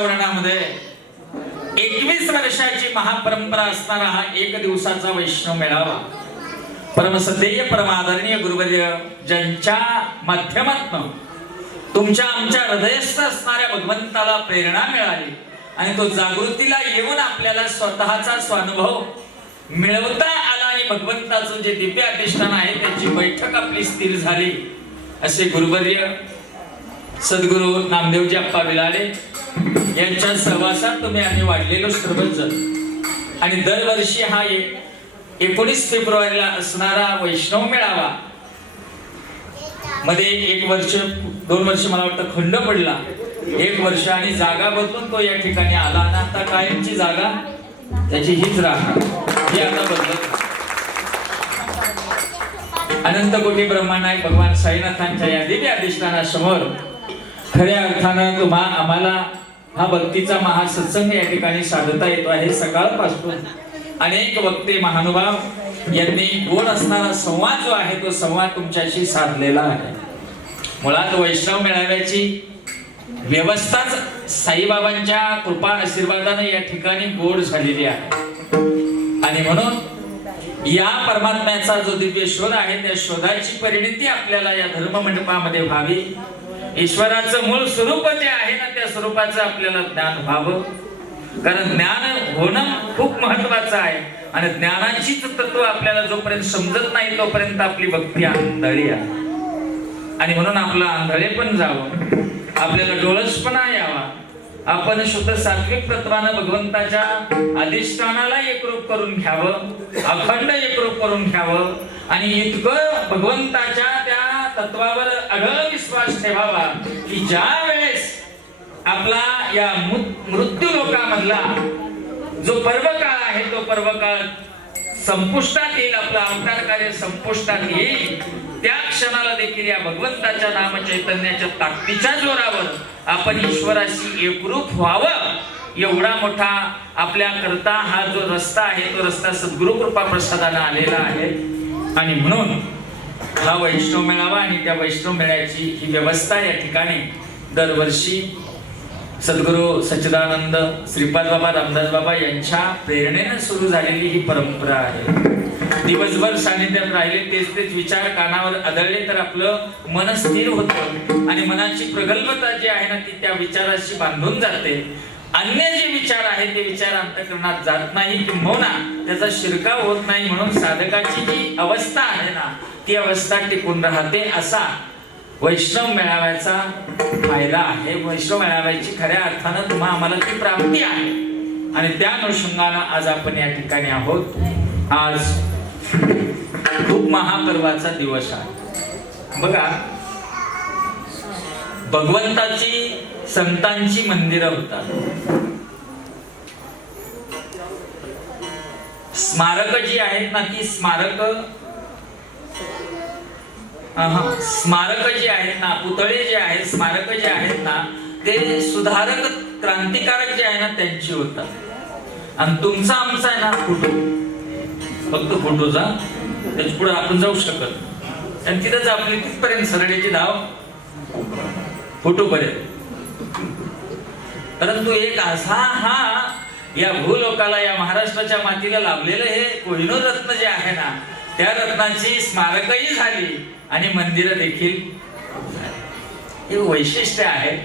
वातावरणामध्ये 21 वर्षाची महापरंपरा असणारा हा एक दिवसाचा वैष्णव मेळावा परमसदेय परमादरणीय गुरुवर्य ज्यांच्या माध्यमातून तुमच्या आमच्या हृदयस्थ असणाऱ्या भगवंताला प्रेरणा मिळाली आणि तो जागृतीला येऊन आपल्याला स्वतःचा स्वानुभव मिळवता आला आणि भगवंताचं जे दिव्य अधिष्ठान आहे त्याची बैठक आपली स्थिर झाली असे गुरुवर्य सद्गुरु नामदेवजी अप्पा विलाडे यांच्या सहवासात तुम्ही आम्ही वाढलेलो सर्वजण आणि दरवर्षी हा 19 फेब्रुवारीला असणारा वैष्णव मेळावा मध्ये 1 वर्ष 2 वर्ष मला वाटतं खंड पडला 1 वर्ष आणि जागा बदलून तो या ठिकाणी आला आणि आता कायमची जागा त्याची हीच राहणार ही आता बदलत अनंत कोटी ब्रह्मांड भगवान साईनाथांच्या या दिव्य अधिष्ठानासमोर खऱ्या अर्थानं आम्हाला हा भक्तीचा महासत्संग या ठिकाणी साधता येतो आहे। सकाळपासून अनेक वक्ते महानुभाव यांनी गोड असणारा संवाद जो आहे तो संवाद तुमच्याशी साधलेला आहे। मुळात वैष्णव मेळाव्याची व्यवस्थाच साईबाबांच्या कृपा आशीर्वादाने या ठिकाणी गोड झालेली आहे आणि म्हणून या परमात्म्याचा जो दिव्य शोध आहे त्या शोधाची परिणती आपल्याला या धर्म मंडपामध्ये व्हावी। ईश्वराचं मूळ स्वरूप जे आहे ना त्या स्वरूपाचं आपल्याला ज्ञान व्हावं कारण ज्ञान होणं खूप महत्वाचं आहे आणि ज्ञानाचीच तत्व आपल्याला जोपर्यंत समजत नाही तोपर्यंत आपली भक्ती आंधळी आहे आणि म्हणून आपलं आंधळे पण जावं आपल्याला डोळसपणा यावा आपण शुद्ध सात्विक तत्वानं भगवंताच्या अधिष्ठानाला एकरूप करून घ्यावं अखंड एकरूप करून घ्यावं आणि इतकं भगवंताच्या त्या तत्वावर अढळ विश्वास ठेवावा की ज्या वेळेस आपला या मृत्यू लोकामधला जो पर्वकाळ आहे तो पर्वकाळ संपुष्टात येईल आपला अवतार कार्य संपुष्टात येईल त्या क्षणाला देखील या भगवंताच्या नाम चैतन्याच्या ताकदीच्या जोरावर आपण ईश्वराशी एकरूप व्हावं एवढा मोठा आपल्या करता हा जो रस्ता आहे तो रस्ता सद्गुरु कृपा प्रसादाने आलेला आहे आणि म्हणून हा वैष्णव मेळावा आणि त्या वैष्णव मेळ्याची ही व्यवस्था या ठिकाणी दरवर्षी सद्गुरु सच्चिदानंद श्रीपाद बाबा रामदास बाबा यांच्या प्रेरणेने सुरू झालेली ही परंपरा आहे। दिवसभर सानिध्यात राहिले तेच विचार कानावर आदळले तर आपलं मन स्थिर होतं आणि मनाची प्रगल्भता जी आहे ना ती त्या विचाराशी बांधून जाते। अन्य जे विचार आहेत ते विचार अंतःकरणात जात नाही किंबहुना त्याचा शिरकाव होत नाही म्हणून साधकाची जी अवस्था आहे ना ती अवस्था टिकून राहते असा वैष्णव मेळाव्याचा फायदा आहे। वैष्णव मेळाव्याची खऱ्या अर्थानं तुम्हा आम्हाला ती प्राप्ती आहे आणि त्या अनुषंगानं आज आपण या ठिकाणी आहोत। आज खूप महापर्वाचा दिवस आहे बघा भगवंताची संतांची मंदिरं होतात स्मारक जी आहेत ना ती स्मारक जी आहेत ना पुतळे जे आहेत स्मारक जे आहेत ना ते सुधारक क्रांतिकारक जे आहे ना त्यांची होतात आणि तुमचा आमचा आहे ना फोटो फक्त फोटोचा त्याच्या पुढे आपण जाऊ शकत आणि तिथंच आपली तिथपर्यंत सरळेची धाव फोटो पर्यंत परंतु एक असा हा या भूलोकाला या महाराष्ट्राच्या मातीला लाभलेलं हे कोहिनूर रत्न जे आहे ना त्या रत्नाची स्मारकही झाली आणि मंदिर देखील हे वैशिष्ट्य आहे।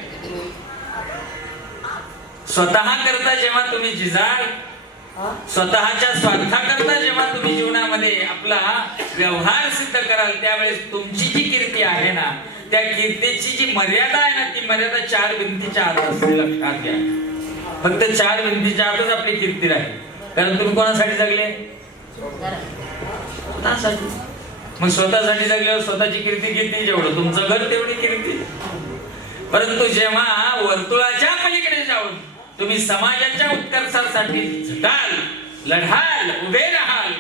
स्वतः करता जेव्हा तुम्ही जिजाल स्वतःच्या स्वार्थाकरता जेव्हा तुम्ही जीवनामध्ये आपला व्यवहार सिद्ध कराल त्यावेळेस तुमची जी कीर्ती आहे ना त्या कीर्तीची जी मर्यादा आहे ना ती मर्यादा 4 भिंतीच्या आत असते लक्षात घ्या फक्त 4 भिंतीच्या आतच आपली कीर्ती राहील कारण तुम्ही कोणासाठी जगले स्वतःसाठी मग स्वतःसाठी जगल्यावर स्वतःची कीर्ती किती जेवढं तुमचं घर तेवढी कीर्ती परंतु जेव्हा वर्तुळाच्या पलीकडे जाऊन तुम्ही समाजाच्या उत्कर्षासाठी झटाल लढाल उभे राहाल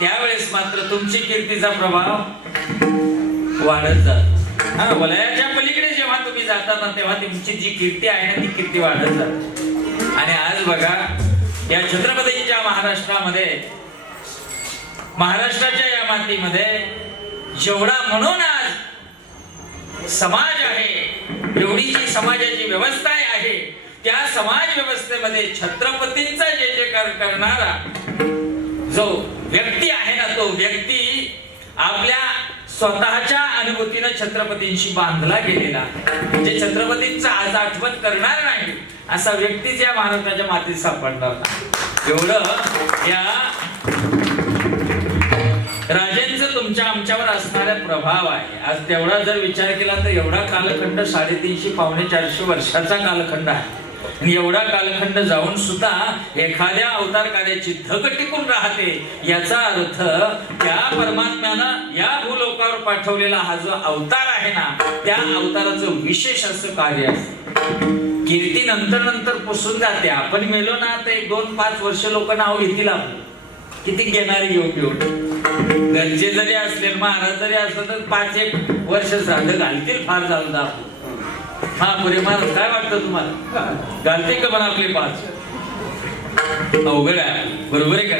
त्यावेळेस मात्र तुमची कीर्तीचा प्रभाव वाढत जातो वलयाच्या पलीकडे जेव्हा तुम्ही जाता ना तेव्हा तुमची जी कीर्ती आहे ना ती कीर्ती वाढत जाते आणि आज बघा या छत्रपतीच्या महाराष्ट्रामध्ये महाराष्ट्राच्या या मातीमध्ये जेवढा म्हणून आज समाज आहे एवढी जी समाजाची व्यवस्था आहे त्या समाज व्यवस्थेमध्ये छत्रपतींचा जे जे करणारा जो व्यक्ती आहे ना, तो व्यक्ती आपल्या स्वतःच्या अनुभूतीनं छत्रपतींशी बांधला गेलेला, जे छत्रपतींचा आज आठवण करणार नाही असा व्यक्ती या महाराष्ट्राच्या मातीत सापडणार नाही. एवढं या राजेंचं तुमच्या आमच्यावर असणारा प्रभाव आहे. आज तेवढा जर विचार केला तर एवढा कालखंड 350 पावणे 400 वर्षाचा कालखंड आहे. आणि एवढा कालखंड जाऊन सुद्धा एखाद्या अवतार कार्याची धग टिकून राहते, याचा अर्थ त्या परमात्म्यानं या भूलोकावर पाठवलेला हा जो अवतार आहे ना, त्या अवताराचं विशेष असं कार्य असतं. कीर्ती नंतर नंतर पुसून जाते. आपण मेलो ना तर 2-5 वर्ष लोक नाव घेतील आपलं, किती घेणारे घेऊन घरचे जरी असले, महाराज जरी असलं तर 5-1 वर्ष श्राद्ध घालतील, फार झालं आपण. हा पुरे महाराज काय वाटतं तुम्हाला, घालते का पण आपले 5? अवघड आहे, बरोबर आहे का?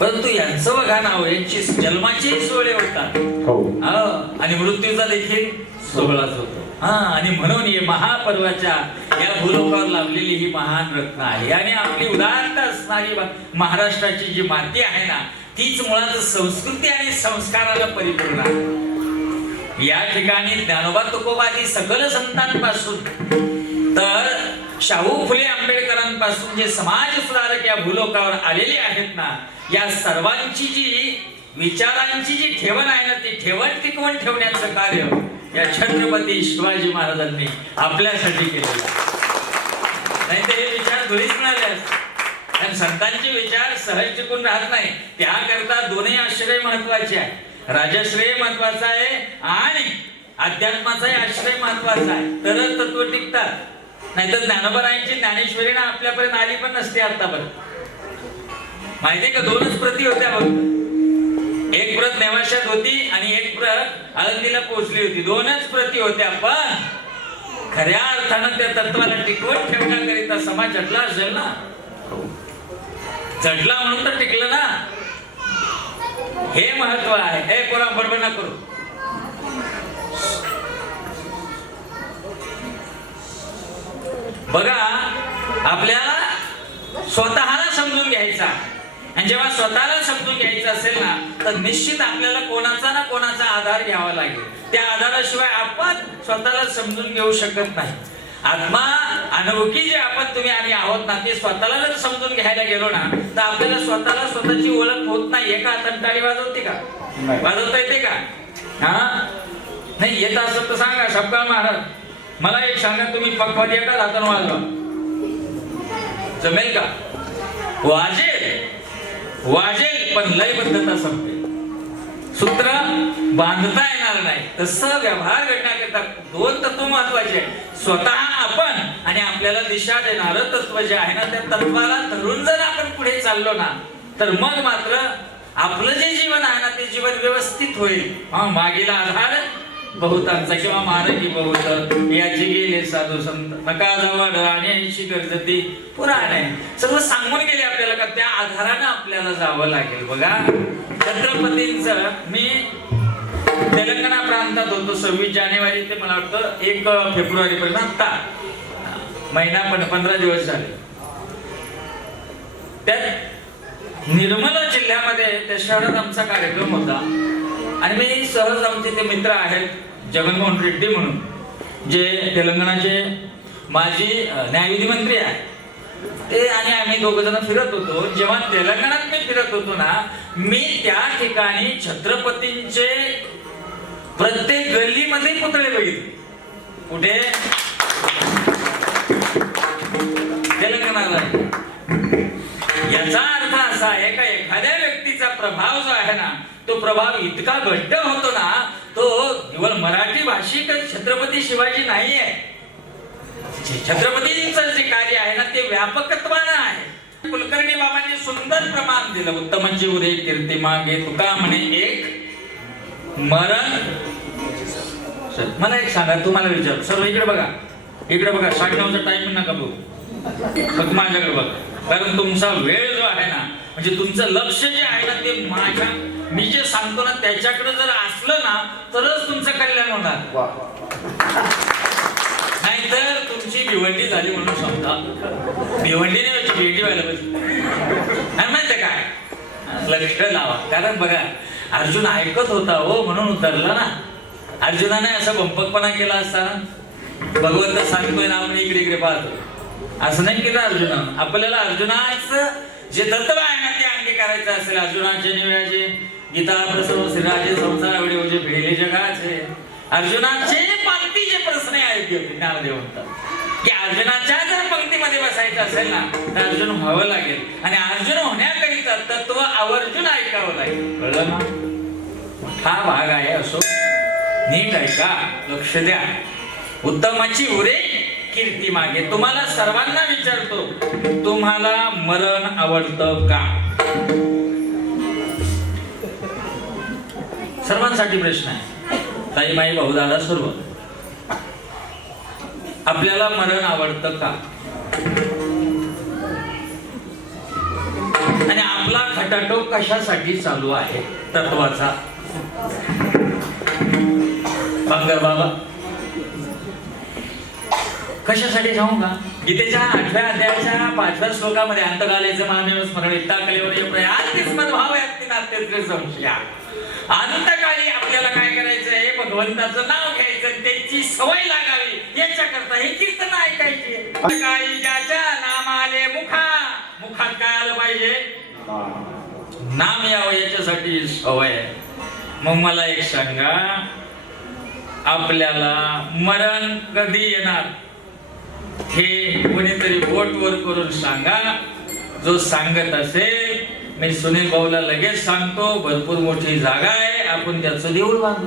परंतु यांचं बघा नाव, यांची जन्माची सोहळे होतात आणि मृत्यूचा देखील सोहळाच होतो. आणि म्हणून हे महापर्वाच्या या भूलोकावर लावलेली ही महान रत्न आहे. आणि आपली उदात्त असणारी महाराष्ट्राची जी माती आहे ना, तीच मुळात संस्कृती आणि संस्काराला परिपूर्ण आहे. या ठिकाणी ज्ञानोबा तुकोबाजी सकल संतांपासून तर शाहू फुले आंबेडकरांपासून जे समाज सुधारक या भूलोकावर आलेले आहेत ना, या सर्वांची जी विचारांची जी ठेवण आहे ना, ती ठेवण टिकवून ठेवण्याचं कार्य या छत्रपती शिवाजी महाराजांनी आपल्यासाठी केलेलं. नाही तर हे विचार धुळीच मिळाले असते. कारण संतांचे विचार सहज टिकून राहत नाही. त्याकरता दोन्ही आश्रय महत्वाचे आहे. राजश्रेय महत्वाचा आहे आणि अध्यात्माचाही आश्रय महत्वाचा आहे, तरच तत्व टिकतात. नाहीतर ज्ञानोबारायांची ज्ञानेश्वरी ना आपल्यापर्यंत आली पण नसते आतापर्यंत. माहितीये का, 2च प्रती होत्या फक्त. एक प्रत नेवाशात होती आणि एक प्रत आळंदीला पोहोचली होती. 2च प्रती होत्या. पण खऱ्या अर्थानं त्या तत्वाला टिकवून ठेवण्याकरिता समाज झटला असेल ना, झटला म्हणून तर टिकलं ना, हे महत्व आहे. हे पोरा बडबड ना करू. बघा, आपल्याला स्वतःला समजून घ्यायचा, आणि जेव्हा स्वतःला समजून घ्यायचं असेल ना, तर निश्चित आपल्याला कोणाचा ना कोणाचा आधार घ्यावा लागेल. त्या आधाराशिवाय आपण स्वतःला समजून घेऊ शकत नाही. आत्मा अनुभूती जे आपण तुम्ही आणि आहोत ना, ते स्वतःला जर समजून घ्यायला गेलो ना, तर आपल्याला स्वतःला स्वतःची ओळख होत नाही. एका तंटाळी वाजवते का, वाजवता येते का? नाही येत असं तर सांगा. शब्द महाराज मला एक सांगा, तुम्ही पक्वादी एका हातानं वाजवा, जमेल का? वाजेल, वाजेल, पण लयबद्धता संपते, सूत्र बांधता येणार नाही. तसं व्यवहार घडण्याकरता 2 तत्व महत्वाचे आहे. स्वतः आपण आणि आपल्याला दिशा देणारं तत्व जे आहे ना, त्या तत्वाला धरून जर आपण पुढे चाललो ना, तर मग मात्र आपलं जे जीवन आहे ना, ते जीवन व्यवस्थित होईल. मागील आधार बहुतांचा किंवा मारकी बहुत याची गेले साधू संत, नका जावा राण्याची गरजती पुराणे, सगळं सांगून गेले आपल्याला का त्या आधारानं आपल्याला जावं लागेल. बघा, छत्रपतींचं मी तेलंगणा प्रांतात होतो 26 जानेवारी ते मला वाटतं 1 फेब्रुवारी पर्यंत, आता महिना पण 15 दिवस झाले. त्यात निर्मला जिल्ह्यामध्ये त्या शहरात आमचा कार्यक्रम होता. आणि मी सहज, आमचे ते मित्र आहेत जगनमोहन रेड्डी म्हणून, जे तेलंगणाचे माजी न्यायविधी मंत्री आहेत, ते आणि आम्ही 2 जण फिरत होतो. जेव्हा तेलंगणात मी फिरत होतो ना, मी त्या ठिकाणी छत्रपतींचे प्रत्येक गल्लीमध्ये पुतळे बघितले. कुठे? तेलंगणाला. याचा अर्थ असा आहे का एखाद्या व्यक्तीचा प्रभाव जो आहे ना, तो प्रभाव इतका घट्ट होतो ना, तो केवळ मराठी भाषिक छत्रपती शिवाजी नाही आहे. छत्रपतींचं जे कार्य आहे ना, ते व्यापकत्वानं आहे. कुलकर्णी बाबांनी सुंदर प्रमाण दिलं. उत्तमची उदय कीर्ती मागे तुका म्हणे एक मरण. मला एक सांगा, तुम्हाला विचार, सर्व इकडे बघा, इकडे बघा. 9:30चा टाइम नका बघू, फक्त माझ्याकडे बघा. कारण तुमचा वेळ जो आहे ना, म्हणजे तुमचं लक्ष जे आहे ना, ते माझ्या मी जे सांगतो ना त्याच्याकडे जर असलं ना, तरच तुमचं कल्याण होणार. नाहीतर तुमची तुमची भिवंडी झाली म्हणून समजा. भिवंडी नाही व्हायची, भेंडी व्हायला पाहिजे. आणि माहिती काय, लक्ष लावा. कारण बघा अर्जुन ऐकत होता हो म्हणून उतरला ना. अर्जुनाने असा बंपकपणा केला असता ना, भगवंत सांगतोय ना आपण इकडे इकडे पाहतो, असं नाही केलं अर्जुनानं. आपल्याला अर्जुनाचं जे तत्व आहे ना ते अंगीकारायचं असेल. अर्जुनाचे निव्याचे गीता प्रसव श्रीराजे संसार व्हिडिओ जे भिडले जगाचे अर्जुनाचे पंक्तीचे प्रश्न ऐकले होते ज्ञानदेव म्हणतात की अर्जुनाच्या जर पंक्तीमध्ये बसायचं असेल ना तर अर्जुन व्हावं लागेल. आणि अर्जुन होण्याकरिता तत्व आवर्जून ऐकावं लागेल. कळलं ना? हा भाग आहे. असो नीट ऐका, लक्ष द्या. उत्तमाची उरे कीर्ती मागे. तुम्हाला सर्वांना विचारतो, तुम्हाला मरण आवडतं का? सर्वांसाठी प्रश्न आहे. ताई माई भाऊ दादा सर्व, आपल्याला मरण आवडतं का? आणि आपला खटाटोप कशासाठी चालू आहे? तत्वाचा. बंगर बाबा कशासाठी सांगू का? गीतेच्या 8व्या अध्यायाच्या 5व्या श्लोकामध्ये अंतकालेचं महामेव स्मरण इत्ता कलेवर प्रयातिस्मद भाव यात्तीनात्यंत्र संशया. अंतकाली आपल्याला काय करायचंय? भगवंताचं नाव घ्यायचं, त्याची सवय लागावी याच्याकरता हे कीर्तन ऐकायची. अंतकाली ज्याच्या नामाले मुखात काय आलं पाहिजे? नाम यावं याच्यासाठी सवय आहे. मग मला एक सांगा, आपल्याला मरण कधी येणार हे कोणीतरी बोट वर करून सांगा. जो सांगत असेल मी सुनील भाऊला लगेच सांगतो, भरपूर मोठी जागा आहे, आपण त्याचं देऊळ बांधू.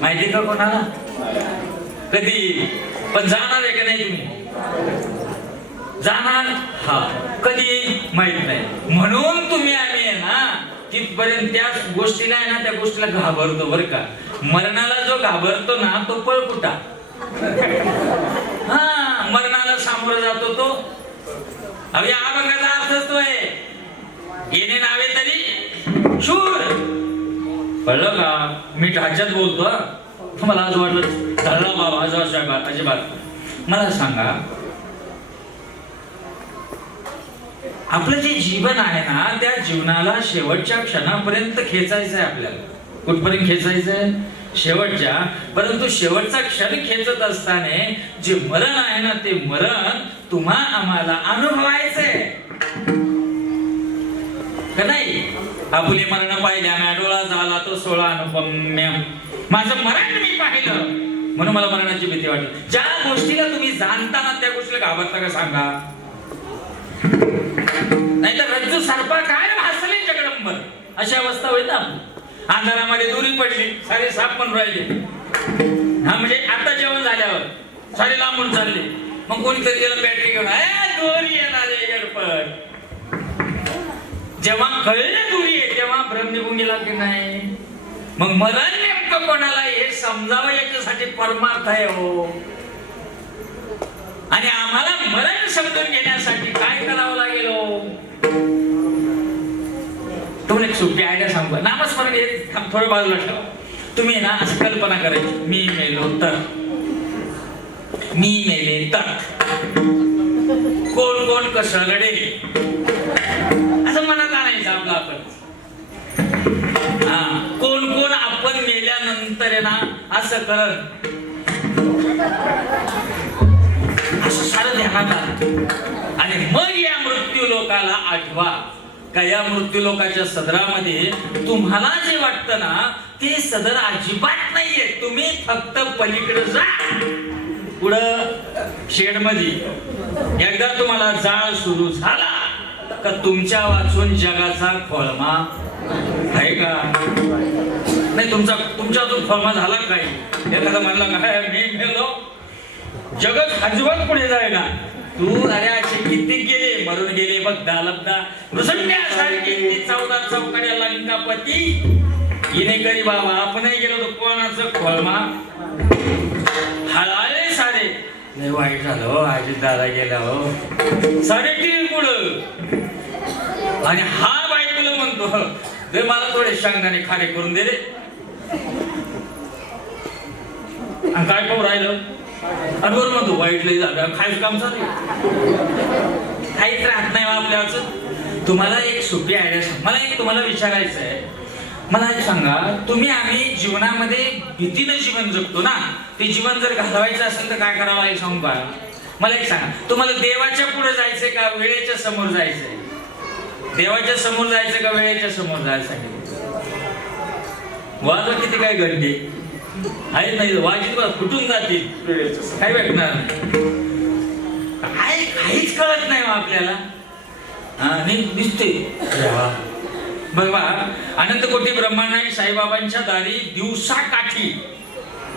माहिती का कोणाला? कधी? पण जाणार आहे का नाही तुम्ही? जाणार? हा. कधी? माहित नाही. म्हणून तुम्ही आम्ही आहे ना तिथपर्यंत त्या गोष्टीला आहे ना, त्या गोष्टीला घाबरतो बरं का. मरणाला जो घाबरतो ना तो पळकुटा. हा, मरणाला सामोरं जातो तो. अभि अभंगाचा अर्थच तो आहे, येणे नावे तरी शूर. कळलं का? मी ढाच्यात बोलतो. तुम्हाला आज वाटलं धरला बाबा साहेब? अजिबात. मला सांगा, आपलं जे जीवन आहे ना त्या जीवनाला शेवटच्या क्षणापर्यंत खेचायचं आहे आपल्याला. कुठपर्यंत खेचायचंय? शेवटच्या. परंतु शेवटचा क्षण खेचत असताना जे मरण आहे ना ते मरण तुम्हा आम्हाला अनुभवायचंय का नाही? आपले मरण पाहिल्या मॅडोळा झाला तो 16 अनुपम्य. माझं मरण मी पाहिलं म्हणून मला मरणाची भीती वाटली. ज्या गोष्टीला तुम्ही जाणता ना त्या गोष्टीला घाबरता का सांगा? नाही तर रज्जू सर्पा काय भासले जगदंबर अशी अवस्था होईल ना. अंधारामध्ये दुरी पडली, सारे साप पण राहिले. हा म्हणजे आता जेवण झाल्यावर सारे लांबून चालले. मग कोणीतरी गेलं बॅटरी घेऊन, दोरी येणार गडपट. जेव्हा कळलं दुरी आहे तेव्हा भ्रम निघून गेला की नाही? मग मरण नेमकं कोणाला हे समजावं याच्यासाठी परमार्थ आहे हो. आणि आम्हाला मरण समजून घेण्यासाठी काय करावं लागेल हो? तुम्ही एक सोपी आयडिया सांगू. नामस्मरण हे थोडं बाजूला ठेवा. तुम्ही ना असं कल्पना करायची, मी मेलो तर, मी मेले तर कोण कोण कसं घडेल असं मनात आणायचं आपलं आपण. हा, कोण कोण आपण मेल्यानंतर आहे ना असं करत असं सारं ध्यानात आलं. आणि मग या मृत्यू लोकाला आठवा का या मृत्यू लोकाच्या सदरामध्ये तुम्हाला जे वाटतं ना ते सदर अजिबात नाहीये. तुम्ही फक्त पलीकडे जा, पुढं शेड मध्ये. एकदा तुम्हाला जाळ सुरू झाला का तुमच्या वाचून जगाचा खोळमा आहे का? नाही, तुमच्या अजून खोळमा झाला काय? एखादा म्हणला काय मी मेलो, जगत अजिबात पुढे जायना. तू अरे असे किती गेले, मरून गेले बघ दालब्दा रुसंड्यासारखी 14 चौकड्या लंकापती हिने करी बाबा. आपणही गेलो तो कोणाचं खोळमा हळाले सारे. नाही वाईट झालं हो, आजी दादा गेला हो, सारे टीव्ही पुढं. आणि हा बायकोला म्हणतो दे मला थोडे शेंगदाणे खारे करून दे रे. आणि काय पाहू राहिलं आणि बरोबर म्हणतो वाईट लई झालं खायचं काम चालू काहीच राहत नाही आपल्याचं. तुम्हाला एक सोपी आयडिया सांग. मला एक तुम्हाला विचारायचं आहे. मला एक सांगा, आम्ही जीवनामध्ये भीतीनं जीवन जगतो ना, ते जीवन जर घालवायचं असेल तर काय करावं लागेल सांगू का? मला एक सांगा, तुम्हाला देवाच्या पुढे जायचंय का वेळेच्या समोर जायचंय? देवाच्या समोर जायचं का वेळेच्या समोर जायचं? वाजवा किती काय घंटे आहेत नाही वाजित फुटून जातील, काय भेटणार काय काहीच कळत नाही आपल्याला. दिसते बघा, अनंत कोटी ब्रह्मांड साईबाबांच्या दारी दिवसा काठी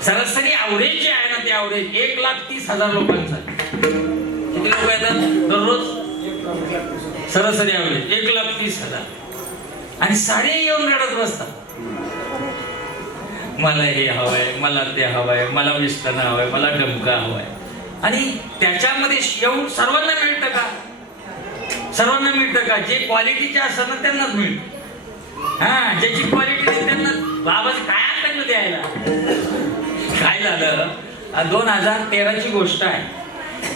सरासरी ॲव्हरेज जे आहे ना, ते ॲव्हरेज 1,30,000 लोकांचा. किती लोक येतात दररोज? सरासरी ॲव्हरेज 1,30,000. आणि सारे येऊन रडत बसतात, मला हे हवंय, मला ते हवंय, मला विस्तार हवंय, मला डमका हवाय. आणि त्याच्यामध्ये येऊन सर्वांना मिळतं का? सर्वांना मिळतं का? जे क्वालिटीचे असतात ना त्यांनाच मिळतं. हा, ज्याची क्वालिटी नाही त्यांना बाबाच काय आटकलं द्यायला. काय झालं, 2013ची गोष्ट आहे.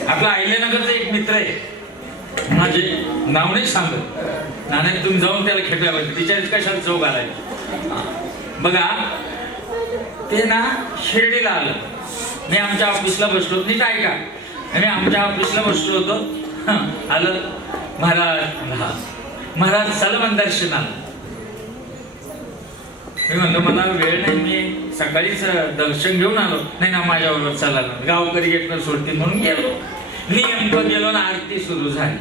आपला अहिल्यानगरचा एक मित्र आहे, माझे नाव नाही सांगत, नाण्यात तुम्ही जाऊन त्याला खेटायला पाहिजे, तिच्या कशाला चौक आलाय बघा. ते ना शिर्डीला आलं. मी आमच्या ऑफिसला बसलो, नीट ऐका, मी आमच्या ऑफिसला बसलो होतो. आलं महाराज चला मग दर्शनाला. मी म्हणलो मला वेळ नाही, मी सकाळीच दर्शन घेऊन आलो. नाही ना माझ्याबरोबर चला ना, गावकरी गेटवर सोडतील म्हणून गेलो. नेमकं गेलो ना, आरती सुरू झाली.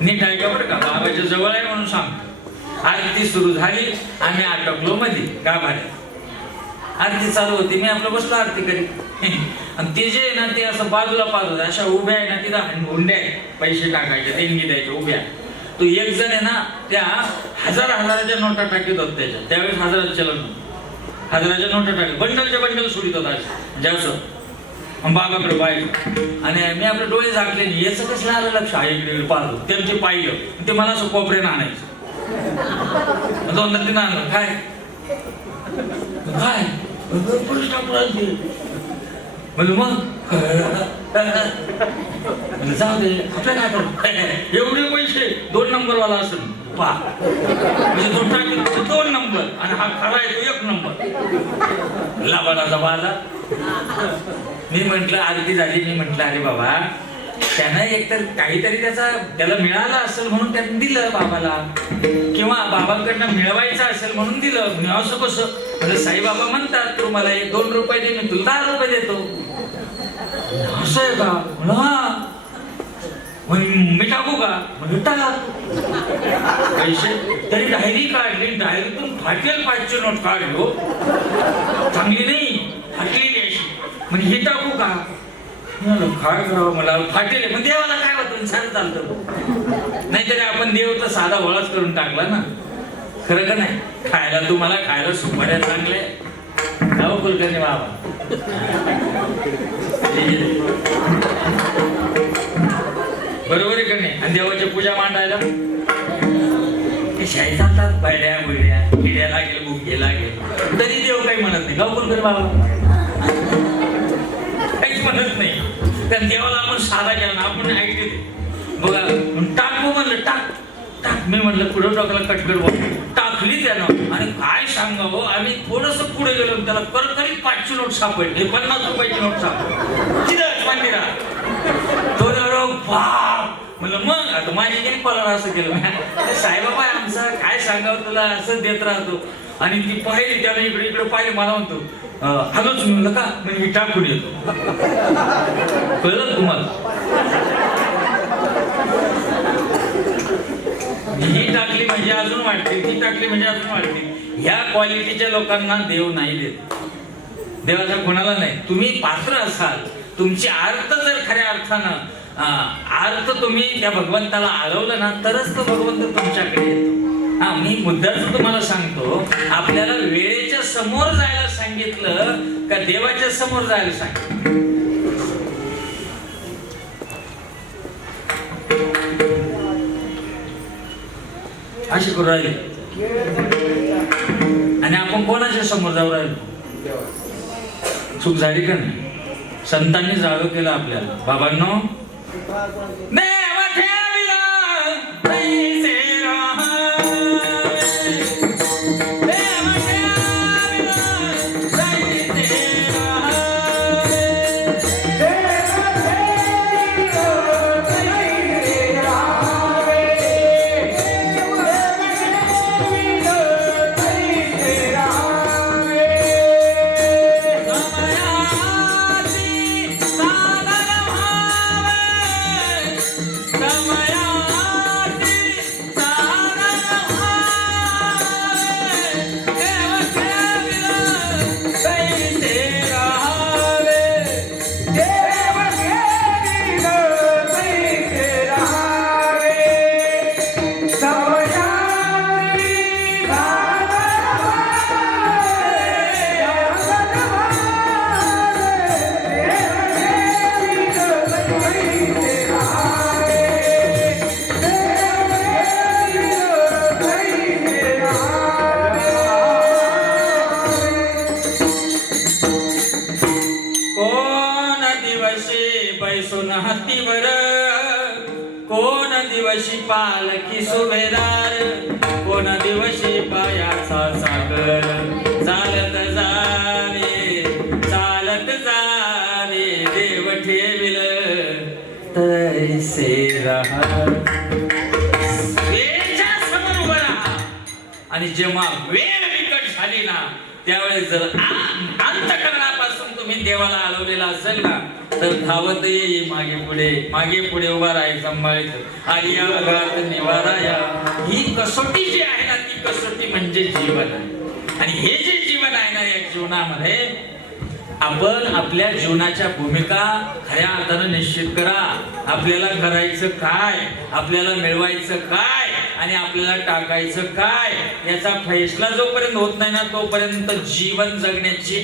नीट ऐका बरं का, बाबाच्या जवळ आहे म्हणून सांगतो. आरती सुरू झाली, आम्ही अटकलो मध्ये गाभाऱ्यात. आरती चालू होती, मी आपलं बसलो आरती करीत. आणि ते जे ना ते असं बाजूला पाहत अशा उभ्या आहे ना, तिथं हुंड्या आहे, पैसे टाकायचे, देणगी द्यायचे उभ्या. तो एक जण आहे ना, त्या हजाराच्या नोटा टाकीत होत त्याच्या. त्यावेळेस हजाराचं चलन, हजाराच्या नोटा टाकत बंडलच्या बंडल सोडित होता जास्त. बाबाकडे पाहिजे आणि मी आपले डोळे झाकले, याचं कसं आलं लक्ष आहे, इकडे पाहतो. त्यांचे पाहिलं, ते मला असं कोपऱ्यानं आणायचं. दोनदा तिनं आणलं, काय काय म्हणजे मग जाऊ दे आपल्या काय करू, एवढे पैसे 2 नंबरवाला असेल पा, म्हणजे तो टाकेल 2 नंबर आणि हा खरा आहे तो 1 नंबर. लाभाडाचा बाजार. मी म्हंटल आरती झाली, मी म्हंटल अरे बाबा त्यानं एकतर काहीतरी त्याला मिळालं असेल म्हणून त्याने दिलं बाबाला, किंवा बाबांकडनं मिळवायचं असेल म्हणून दिलं. मी असं कसं म्हणजे साईबाबा म्हणतात तुम्हाला 2 रुपये दे, मी तुला 10 रुपये देतो. असं आहे का? मी टाकू का? म्हणजे टाक पैसे. तरी डायरी काढली, डायरीतून फाटेल 5ची नोट काढलो, चांगली नाही फाटलेली अशी, म्हणजे हे टाकू का? काय करावं, मला फाटेल. मग देवाला काय होतं, छान चालतं. नाहीतरी आपण देव तर साधा वळाच करून टाकला ना, खरं का नाही? खायला तुम्हाला खायला सुपाऱ्या चांगले गाव कुलकर्णी बाबा, बरोबर आहे का नाही? आणि देवाची पूजा मांडायला शाही चालतात, बैड्या बुड्या, किड्या लागेल, बुके लागेल, तरी देव काही म्हणत नाही. गाव कुलकर्णी बाबा काहीच म्हणत नाही. त्या देवाला आपण साधा केला ना, आपण ऐकले बघा. टाकू म्हणलं, टाक टाक. मी म्हणलं पुढे टाकला, कटकट टाकली त्यानं. आणि काय सांगावं, आम्ही थोडस पुढे गेलो, त्याला करकरीत 5ची नोट सापडली, 50 रुपयाची नोट सापडली मंदिरात. तो बाप म्हणलं मग आता माझी गेली पलार असं केलं. साईबाबा आमचा काय सांगावं तुला, असं देत राहतो. आणि ती पाहिली, त्याला इकडे इकडे पाहिली, मला म्हणतो हलोच. म्हणलं का? म्हणजे मी टाकून येतो. कळलं तुम्हाला? ही टाकली म्हणजे अजून वाटते, ती टाकली म्हणजे अजून वाटते. ह्या क्वालिटीच्या लोकांना देव नाही देत. देवाचा कोणाला नाही. तुम्ही पात्र असाल, तुमची आर्त जर खऱ्या अर्थानं आर्त तुम्ही त्या भगवंताला आळवलं ना, तरच तो भगवंत तुमच्याकडे येतो. मी मुद्दाच तुम्हाला सांगतो, आपल्याला वेळेच्या समोर जायला सांगितलं का देवाच्या समोर जायला सांगितलं? अशी करू राहिले. आणि आपण कोणाच्या समोर जाऊ राहिलो? चूक झाली का नाही? संतांनी जागं केलं आपल्याला. बाबांनो, देव ठेविला तैसे राहावे, देव ठेविला तैसे राहावे, देव ठेविला तैसे राहावे, देव ठेविला तैसे राहावे. हत्तीवर कोण दिवशी पालखी सुभेदार, कोण दिवशी पायाचा सागर, चालत जावे चालत जावे, देव ठेविल तैसे राहा. वेळच्या समोर उभं राहा आणि जेव्हा वेळ बिकट झाली ना, त्यावेळेस जर अंतःकरणापासून तुम्ही देवाला आलवलेला असेल ना, तर धावत येई मागे पुढे उभा राहायचं, सांभाळायचं. आलिया घात निवाराया, ही कसोटी जी आहे ना, ती कसोटी म्हणजे जीवन आहे. आणि हे जे जीवन आहे ना, या जीवनामध्ये आपण आपल्या जीवनाच्या भूमिका खऱ्या अर्थानं निश्चित करा. आपल्याला करायचं काय, आपल्याला मिळवायचं काय आणि आपल्याला टाकायचं काय, याचा फैसला जोपर्यंत होत नाही ना, तोपर्यंत जीवन जगण्याची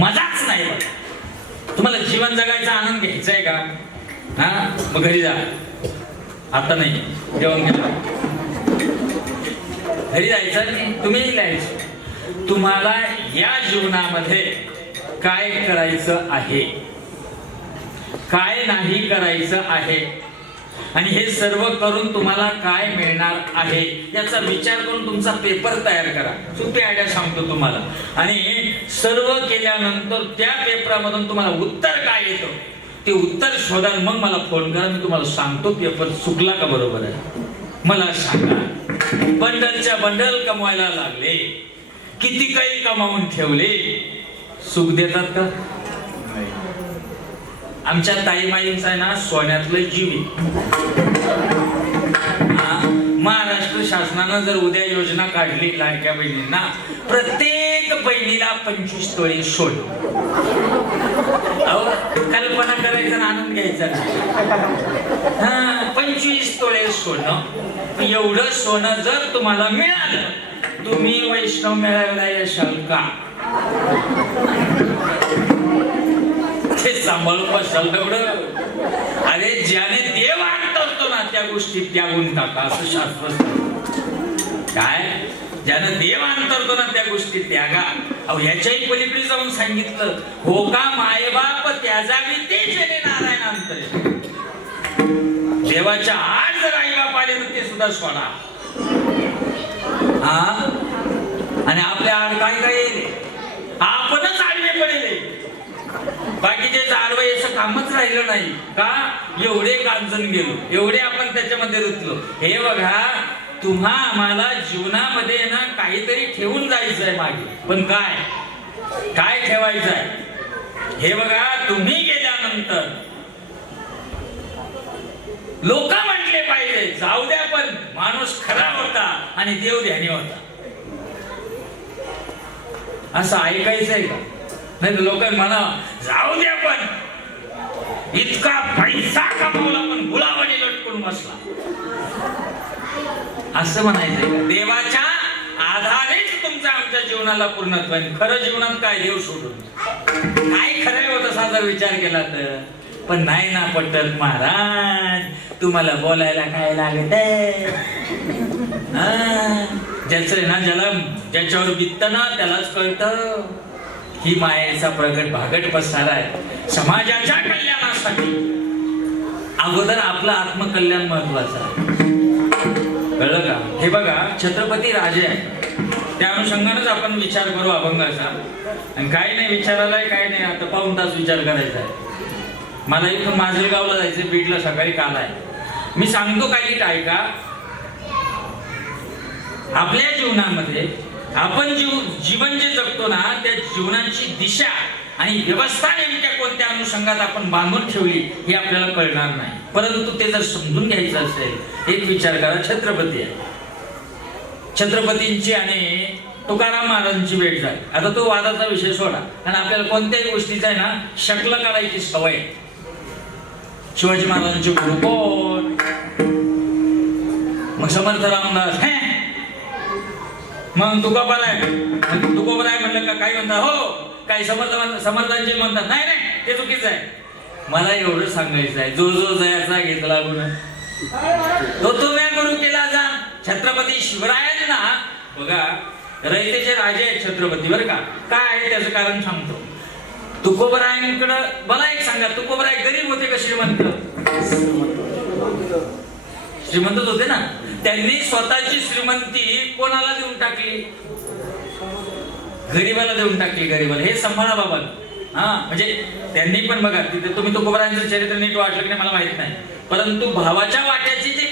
मजाच नाही. तुम्हाला जीवन जगायचा आनंद घ्यायचा आहे का? हा, मग घरी जा. आता नाही, जेवण केलं, घरी जायचं नाही, तुम्ही लिहायचं तुम्हाला या जीवनामध्ये काय करायचं आहे, काय नाही करायचं आहे, आणि हे सर्व करून तुम्हाला काय मिळणार आहे याचा विचार करून तुमचा पेपर तयार करा. सोपी आयडिया सांगतो तुम्हाला. आणि सर्व केल्यानंतर त्या पेपरामधून तुम्हाला उत्तर काय येतं ते उत्तर शोधा, मग मला फोन करा, मी तुम्हाला सांगतो पेपर चुकला का बरोबर आहे. मला सांगा, बंडलच्या बंडल कमवायला लागले, किती काही कमावून ठेवले, सुख देतात का? आमच्या ताईमाईंचा आहे ना, सोन्यातलं जीव. महाराष्ट्र शासनानं जर उद्या योजना काढली लाडक्या बहिणींना, प्रत्येक बहिणीला 25 तोळे सोनं. कल्पना करायचा, आनंद घ्यायचा. 25 तोळे सोनं. एवढं सोनं जर तुम्हाला मिळालं, तुम्ही वैष्णव मेळाव्याला येशाल का? ते सांभाळून बसाल तेवढं. अरे ज्याने देव आणतो ना, त्या गोष्टी त्यागून टाका, असं शास्त्र. काय ज्यानं देव अंतरतो ना, त्या गोष्टी त्यागा. अहो, ह्याच्याही पलीकडे जाऊन सांगितलं, हो का मायबाप त्याजावी ते जेणे नारायण अंतरे. देवाच्या आड जर आईबाप आले तर ते सुद्धा सोडा. आणि आपल्या आड काय काय आपणच आडवे पडेल. बाकीचे आडवं याचं कामच राहिलं नाही का? एवढे कांचन गेलो, एवढे आपण त्याच्यामध्ये रुतलो. हे बघा, तुम्हा आम्हाला जीवनामध्ये ना काहीतरी ठेवून जायचंय मागे, पण काय काय ठेवायचंय हे बघा. तुम्ही गेल्यानंतर लोक म्हटले पाहिजे, जाऊ द्या पण माणूस खरा होता आणि देव ध्यानी होता. असं ऐकायचंय का? नाही, लोक म्हणा जाऊ द्या पण इतका पैसा कमावला पण गुलाबाने लटकून बसला, असं म्हणायचंय का? देवाच्या आधारेच तुमच्या आमच्या जीवनाला पूर्णत्व आहे. खरं जीवनात काय देव सोडून काय खरं होत असा जर विचार केला तर. पण नाही ना पटत महाराज, तुम्हाला बोलायला काय लागत आहे? ज्याचं ना ज्याला ज्याच्यावर बित्त ना त्यालाच कळतं. ही मायेचा प्रगट भागट पसरा आहे समाजाच्या कल्याणासाठी. अगोदर आपलं आत्मकल्याण महत्वाचं आहे, कळलं का? हे बघा, छत्रपती राजे आहे, त्या अनुषंगानेच आपण विचार करू अभंगाचा. आणि काय नाही विचारायला, काय नाही, आता पाऊण तास विचार करायचा आहे. मला इथून माजलगावला जायचं, बीडला सकाळी काल आहे. मी सांगतो काही नीट ऐका. आपल्या जीवनामध्ये आपण जीवन जे जगतो ना, त्या जीवनाची दिशा आणि व्यवस्था नेमक्या कोणत्या अनुषंगात आपण बांधून ठेवली हे आपल्याला कळणार नाही. परंतु ते जर समजून घ्यायचं असेल, एक विचार करा, छत्रपती आहे, छत्रपतींची आणि तुकाराम महाराजांची भेट झाली. आता तो वादाचा विषय सोडा, कारण आपल्याला कोणत्याही गोष्टीचा आहे ना शक्ल काढायची सवय. शिवाजी महाराजांचे गुरु कोण? मग समर्थ रामदास. मग तुकोबराय म्हणलं का काही म्हणतात हो, काही समर्थांचे म्हणतात नाही नाही ते चुकीचं आहे. मला एवढं सांगायचं आहे, जो जो जयाचा घेतला गुण तो तुम्ही गुरु केला जा. छत्रपती शिवराय ना बघा, रयतेचे राजे आहेत छत्रपती, बरं का? काय आहे त्याचं कारण सांगतो. तुकोबरायांकडं मला एक सांगा, तुकोबराय गरीब होते का श्रीमंत? श्रीमंतच होते ना. त्यांनी स्वतःची श्रीमंती कोणाला देऊन टाकली? गरीबाला देऊन टाकली, गरीबाला. हे सांभाळा बाबा. हा, म्हणजे त्यांनी पण बघा, तिथे तुम्ही तुकोबरायांचं चरित्र नीट वाटलं की नाही मला माहित नाही, परंतु भावाच्या वाट्याची जे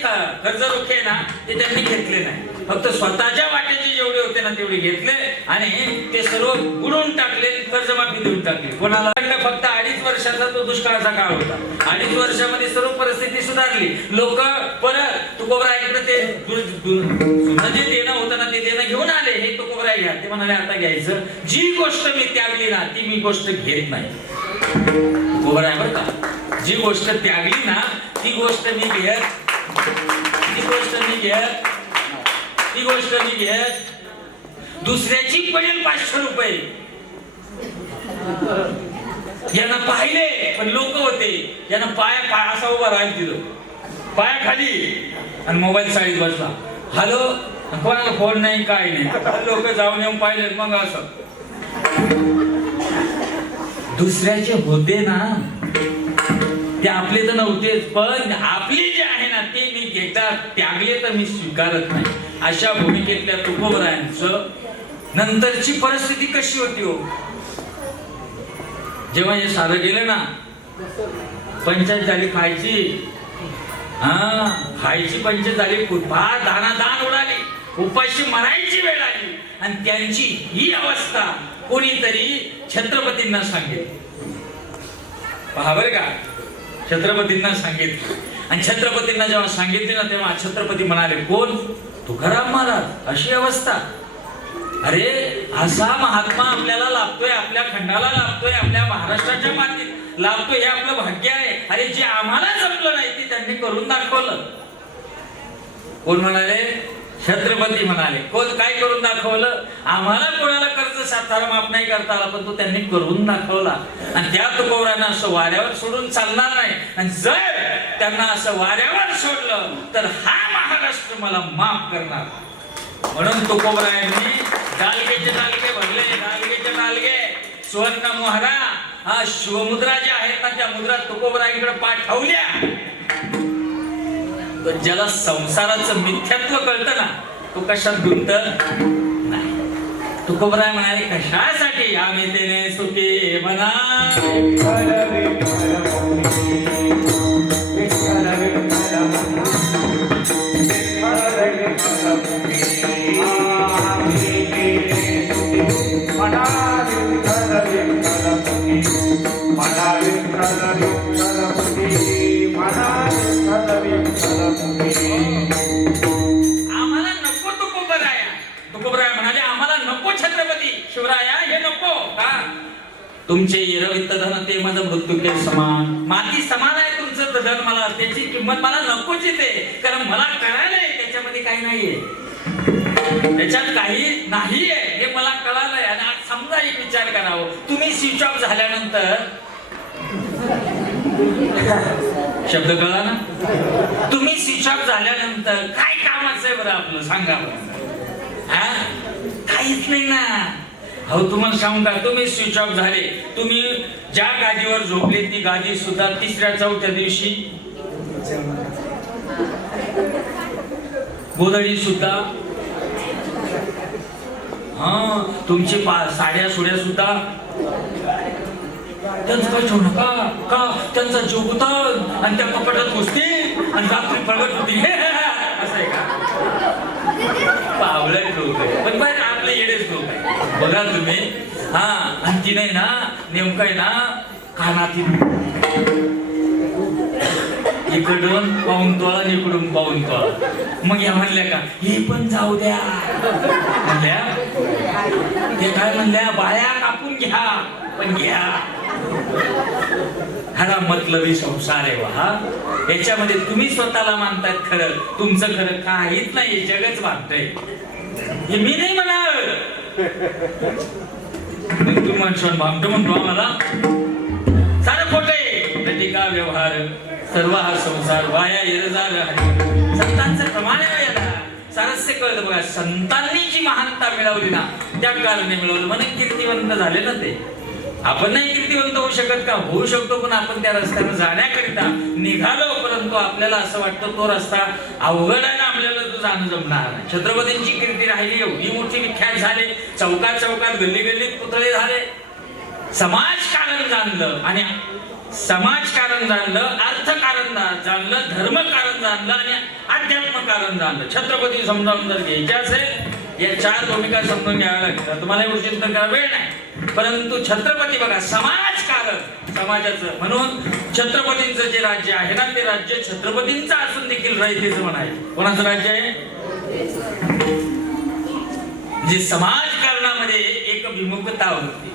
कर्ज रोखे ना ते त्यांनी घेतले नाही. फक्त स्वतःच्या वाट्याचे जेवढे होते ना तेवढे घेतले आणि ते सर्व बुडून टाकले, कर्जमाफी देऊन टाकली. कोणाला? फक्त 2.5 वर्षाचा तो दुष्काळाचा काळ होता. 2.5 वर्षामध्ये सर्व परिस्थिती सुधारली. लोक परत तुकोबरायकडे ते जुनं जे देणं होतं ना ते देणं घेऊन आले. हे तुकोबराय घ्या. ते म्हणाले आता घ्यायचं, जी गोष्ट मी त्यागली ना ती मी गोष्ट घेत नाही. तुकोबराय बरं का, जी गोष्ट त्यागली ना ती गोष्ट मी घेत, ती गोष्ट मी घेत, ती गोष्ट मी घेत. दुसऱ्याची पडेल 500 रुपये. यांना पाहिले पण लोक होते, यांना पाय असा उभा राहील तिथं पायाखाली आणि मोबाईल साईड बसला. हॅलो, कोणाला फोन नाही काय नाही. लोक जाऊन येऊन पाहिले. मग असं दुसऱ्याचे होते ना ते आपले तर नव्हतेच, पण आपली जे आहे ना ते मी घेता त्यागले तर मी स्वीकारत नाही. अशा भूमिकेतल्या तुकोबरायांचं नंतरची परिस्थिती कशी होती हो? जेव्हा हे सारं गेलं ना, पंचायत झाली खायची. हा, खायची पंचायत झाली, फार दानादान उडाली, उपाशी मरायची वेळ आली आणि त्यांची ही अवस्था कोणीतरी छत्रपतींना सांगितली. पहा बरं का, छत्रपतींना सांगितलं. आणि छत्रपतींना जेव्हा सांगितले ना तेव्हा छत्रपती म्हणाले, कोण? तुकाराम महाराज. अशी अवस्था? अरे असा महात्मा आपल्याला लाभतोय, आपल्या खंडाला लाभतोय, आपल्या महाराष्ट्राच्या मातीत लाभतोय, हे आपलं भाग्य आहे. अरे जे आम्हाला जमलं नाही ते त्यांनी करून दाखवलं. कोण म्हणाले? छत्रपती म्हणाले. कोण काय करून दाखवलं? आम्हाला कोणाला कर्ज सातारा माफ नाही करता आला, पण तो त्यांनी करून दाखवला. आणि त्या तुकोबरायांना असं वाऱ्यावर सोडून चालणार नाही. आणि जर त्यांना असं वाऱ्यावर सोडलं तर हा महाराष्ट्र मला माफ करणार. म्हणून तुकोबरायांनी दालगेचे दालगे भरले, दालगेचे दालगे, सुवर्ण मोहरा, हा शिवमुद्रा ज्या आहेत ना त्या मुद्रा तुकोबरायांकडे पाठवल्या. ज्याला संसाराचं मिथ्यात्व कळतं ना तो कशात गुंत नाही. तुकोबराय म्हणाले, कशासाठी आम्ही तेने सुखी म्हणा. आम्हाला नको तुकोबराया. तुकोबराय म्हणाले, आम्हाला नको छत्रपती शिवराया, हे नको. का? तुमचे येरवित्त धन ते माझं मृत्यूके समान. माती समान आहे तुमचं धन, मला त्याची किंमत मला नकोच येते. कारण मला कळालंय त्याच्यामध्ये काही नाहीये, त्याच्यात काही नाहीये हे मला कळालंय. आणि आज समजा एक विचार करावं, तुम्ही स्विच ऑफ झाल्यानंतर शब्द कळला ना, तुम्ही स्विच ऑफ झाल्यानंतर काय कामाचं आहे बरं आपलं? सांगा बरं. काहीच नाही ना. अहो तुम्हाला सांगू का, तुम्ही स्विच ऑफ झाले. तुम्ही ज्या गादीवर झोपले ती गादी सुद्धा तिसऱ्या चौथ्या दिवशी गोधडी सुद्धा, तुमची साड्या सुड्या सुद्धा त्यांचं काही ठेवू नका का, त्यांचा जीव होता आणि त्या कपाटात घुसते आणि रात्री प्रगट होती. असं आहे का? पावलं लोक आहे, पण बाहेर आपले येडेच लोक आहे बघा तुम्ही. आणि ती नाही ना नेमकं आहे ना कानातील इकडून पाऊन तोळा आणि इकडून पाऊन तोळा. मग या म्हणल्या का हे पण जाऊ द्या म्हणल्या, ते काय म्हणल्या बाया कापून घ्या पण घ्या. हा मतलबी संसार आहे वा. याच्यामध्ये तुम्ही स्वतःला मानतायत खरं, तुमचं खरं काहीच नाही, जगच वागतंय. हे मी नाही म्हणाल, तू म्हणशो भामटो म्हणतो आम्हाला सारं खोटे. नटिका व्यवहार सर्व हा संसार वाया येरजार. संतांचं प्रमाण आहे याला सारस्य कळतं बघा. संतांनी जी महानता मिळवली ना त्या कारणे मिळवलं म्हणून कीर्तिवंत झाले ना ते. आपण नाही कीर्तिवंत होऊ शकत का? होऊ शकतो, पण आपण त्या रस्त्याने जाण्याकरिता निघालो, परंतु आपल्याला असं वाटतं तो रस्ता अवघड आहे ना, आपल्याला तो जाणं जमणार नाही. छत्रपतींची कीर्ती राहिली, एवढी मोठी विख्यात झाले, चौकात चौकात गल्ली गल्लीत पुतळे झाले. समाजकारण जाणलं आणि समाजकारण जाणलं, अर्थकारण जाणलं, धर्मकारण जाणलं आणि अध्यात्म कारण जाणलं. छत्रपती समजावून जर घ्यायचे असेल या चार भूमिका समजून घ्याव्या लागतात. तुम्हाला एवढं चिंतन करायला वेळ नाही, परंतु छत्रपती बघा समाजकारण समाजाचं. म्हणून छत्रपतींचं जे राज्य आहे ना ते राज्य छत्रपतींचं असून देखील रयतेचं म्हणायचं. कोणाचं राज्य आहे? जे समाजकारणामध्ये एक विमुखता होती.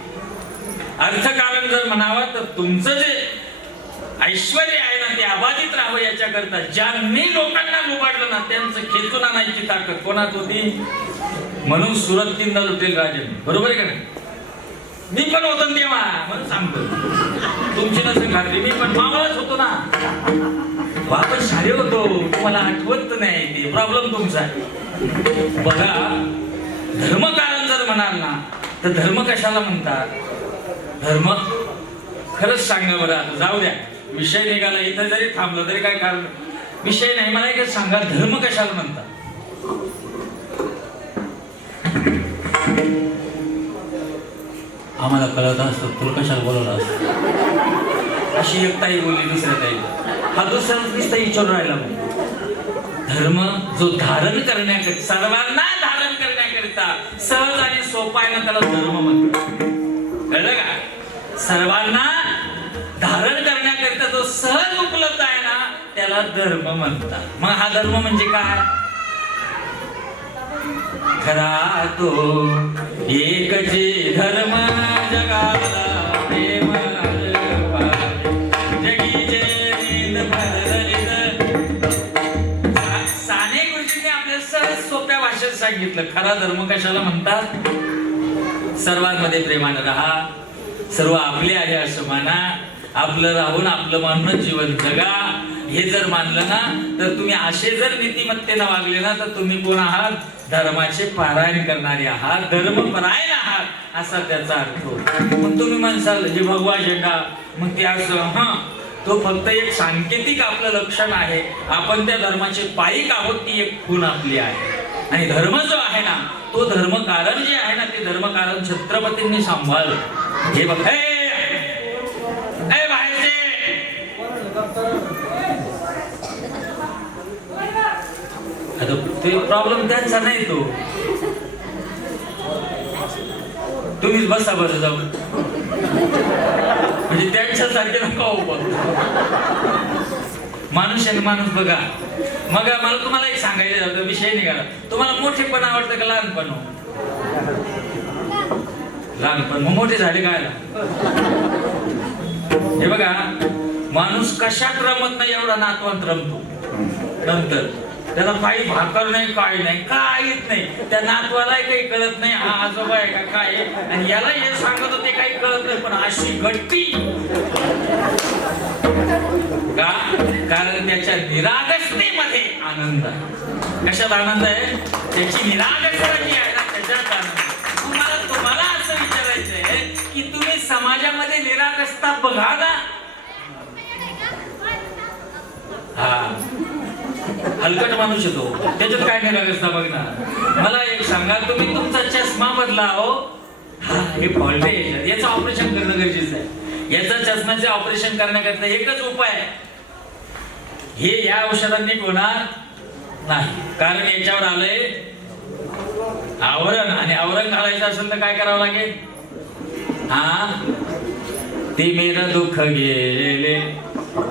अर्थकारण जर म्हणावं तर तुमचं जे ऐश्वर्य आहे ना ते अबाधित राहावं याच्याकरता ज्यांनी लोकांना लुबाडलं ना त्यांचं खेचून आणायची ताकद कोणात होती. म्हणून सुरत तीनदा लुटेल राजे, बरोबर आहे का नाही? मी पण होतो तेव्हा, म्हणून सांगतो तुमची नसेल खात्री, मी पण मावळच होतो ना. आपण शाळे होतो, तुम्हाला आठवत नाही, ते प्रॉब्लेम तुमचा आहे. बघा धर्मकारण जर म्हणाल ना तर धर्म कशाला म्हणतात? धर्म खरंच सांगा बरं, आता जाऊ द्या विषय निघाला, इथं जरी थांबलो तरी काय कारण विषय नाही. मला एक सांगा, धर्म कशाला म्हणतात? आम्हाला कळत असतं, तुला कशाला बोलवलं असतं? अशी एक ताई बोलली दुसऱ्या ताई, हा दुसऱ्या विचारून राहिला. धर्म जो धारण करण्याकरिता, सर्वांना धारण करण्याकरिता सहज आणि सोपा आहे ना त्याला धर्म म्हणतात. कळलं का? सर्वांना धारण करण्याकरिता जो सहज उपलब्ध आहे ना त्याला धर्म म्हणतात. मग हा धर्म म्हणजे काय? खरा तो एकचे धर्म जगाला प्रेम जगीचे साने गुरुजींनी आपल्या सहज सोप्या भाषेत सांगितलं खरा धर्म कशाला म्हणतात. सर्वांमध्ये प्रेमानं राहा, सर्व आपले आहे असं माना, आपलं राहून आपलं मानून जीवन जगा. हे जर मानलं ना तर तुम्ही असे जर नीतिमत्तेनं वागले ना तर तुम्ही कोण आहात? धर्माचे पारायण करणारे आहात, धर्मपरायण आहात असा त्याचा अर्थ होतो. मग तुम्ही म्हणसाल हे भगवा झेंडा, मग ते असं तो फक्त एक सांकेतिक आपलं लक्षण आहे. आपण त्या धर्माचे पायिक आहोत, ती एक खूण आपली आहे. आणि धर्म जो आहे ना तो धर्मकारण जे आहे ना ते धर्मकारण छत्रपतींनी सांभाळलं. हे बघ ते प्रॉब्लेम त्यांचा नाही, तो तुम्हीच बसा बरं जाऊन, म्हणजे त्यांच्यासारखे नका हो. माणूस आहे माणूस बघा. मग मला तुम्हाला एक सांगायचं होतं, विषय निघाला. तुम्हाला मोठेपण आवडतं का लहानपण? लहानपण. मग मोठे झाले काय? हे बघा माणूस कशात रमत नाही एवढा नातवात रमतो. नंतर त्याला काही भाकर नाही, काय नाही, काहीच नाही. त्या नातवाला काही कळत नाही हा आजोबा आहे का काय, आणि याला हे सांगत होते काही कळत नाही. पण अशी गट्टी का? कारण त्याच्या निरागसतेमध्ये आनंद आहे. कशात आनंद आहे? त्याची निरागसता जी आहे ना त्याच्यात आनंद. तुम्हाला बघा ना. हा हलकट माणूस येतो, त्याच्यात काय नाही लागत ना. बघ ना, मला एक सांगा, तुम्ही तुमचा चष्मा बदला हो. हा हे फॉल्ट आहे, याचं ऑपरेशन करणं गरजेचं आहे. याचा चष्म्याचे ऑपरेशन करण्याकरता एकच उपाय आहे, हे या औषधांनी होणार नाही. कारण याच्यावर आलंय आवरण, आणि आवरण घालायचं असेल तर काय करावं लागेल? हा ते मेरं दुःख गेले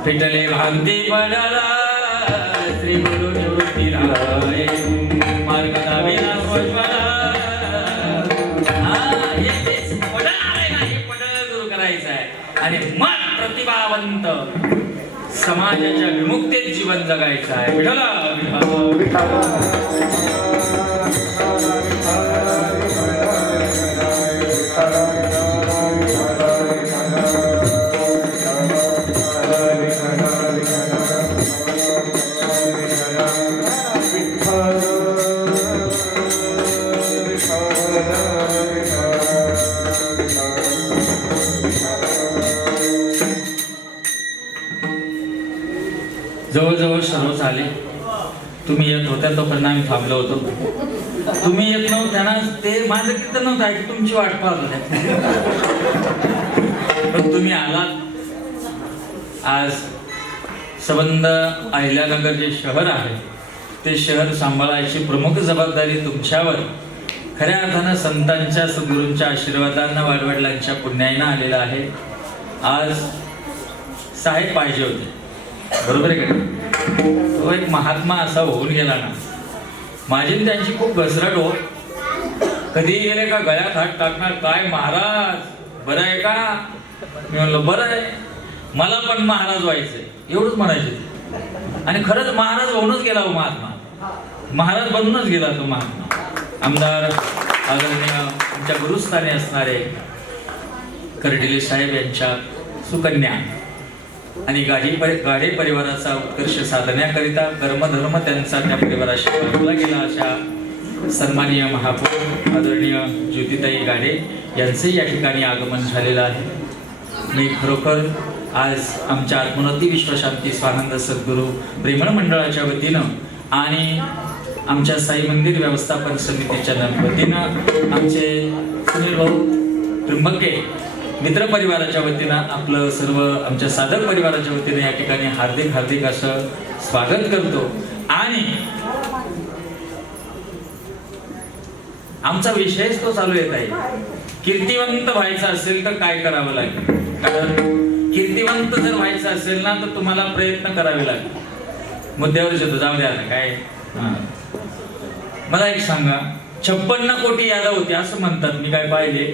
फिटले भांती पडला श्री गुरु निवृत्ती राय मार्ग दाविला स्वस्वरा. हे तेच पडल आहे ना, हे पडल दूर करायचं आहे आणि मग प्रतिभावंत समाजाच्या विमुक्तीत जीवन जगायचं आहे. जवळजवळ सर्व झाले. तुम्ही येत होत्या तोपर्यंत आम्ही थांबलो होतो. तुम्ही येत नव्हत्या ना, ते माझं कीर्तन नव्हतं आहे की तुमची वाट पाहत होत्या, पण तुम्ही आलात. आज संबंध अहिल्यानगर जे शहर आहे ते शहर सांभाळायची प्रमुख जबाबदारी तुमच्यावर खऱ्या अर्थानं संतांच्या सद्गुरूंच्या आशीर्वादांना वाडवडिलांच्या पुण्याईनं आलेला आहे. आज साहेब पाहिजे होते, बरोबर आहे का? तो एक महात्मा असा होऊन गेला ना, माझी त्यांची खूप घसरट हो. कधी गेले का गळ्यात हात टाकणार, काय महाराज बरं आहे का? मी म्हणलो बरं आहे, मला पण महाराज व्हायचंय, एवढंच म्हणायचे. आणि खरंच महाराज होऊनच गेला हो महात्मा, महाराज बनूनच गेला तो महात्मा. आमदार आदरणीय आमच्या गुरुस्थानी असणारे कर्डिले साहेब यांच्या सुकन्या आणि गाढे परिवाराचा उत्कर्ष साधण्याकरिता कर्मधर्म त्यांचा त्या परिवाराशी बांधला गेला अशा सन्माननीय महापौर आदरणीय ज्योतिताई गाढे यांचे या ठिकाणी आगमन झालेलं आहे. मी खरोखर आज आमच्या आत्मोन्नती विश्वशांती स्वानंद सद्गुरू प्रेमळ मंडळाच्या वतीनं आणि आमच्या साई मंदिर व्यवस्थापन समितीच्या वतीनं आमचे सुनील भाऊ त्र्यंबके मित्र परिवाराच्या वतीनं आपलं सर्व आमच्या साधक परिवाराच्या वतीनं या ठिकाणी हार्दिक हार्दिक असं स्वागत करतो. आणि आमचा विषयच तो चालू येत आहे, कीर्तिवंत व्हायचं असेल तर काय करावं लागेल. कारण कीर्तिवंत जर व्हायचं असेल ना तर तुम्हाला प्रयत्न करावे लागेल. मुद्द्यावरच येतो, जाऊ द्या काय. मला एक सांगा, 56 कोटी यादव होते असं म्हणतात, मी काय पाहिले.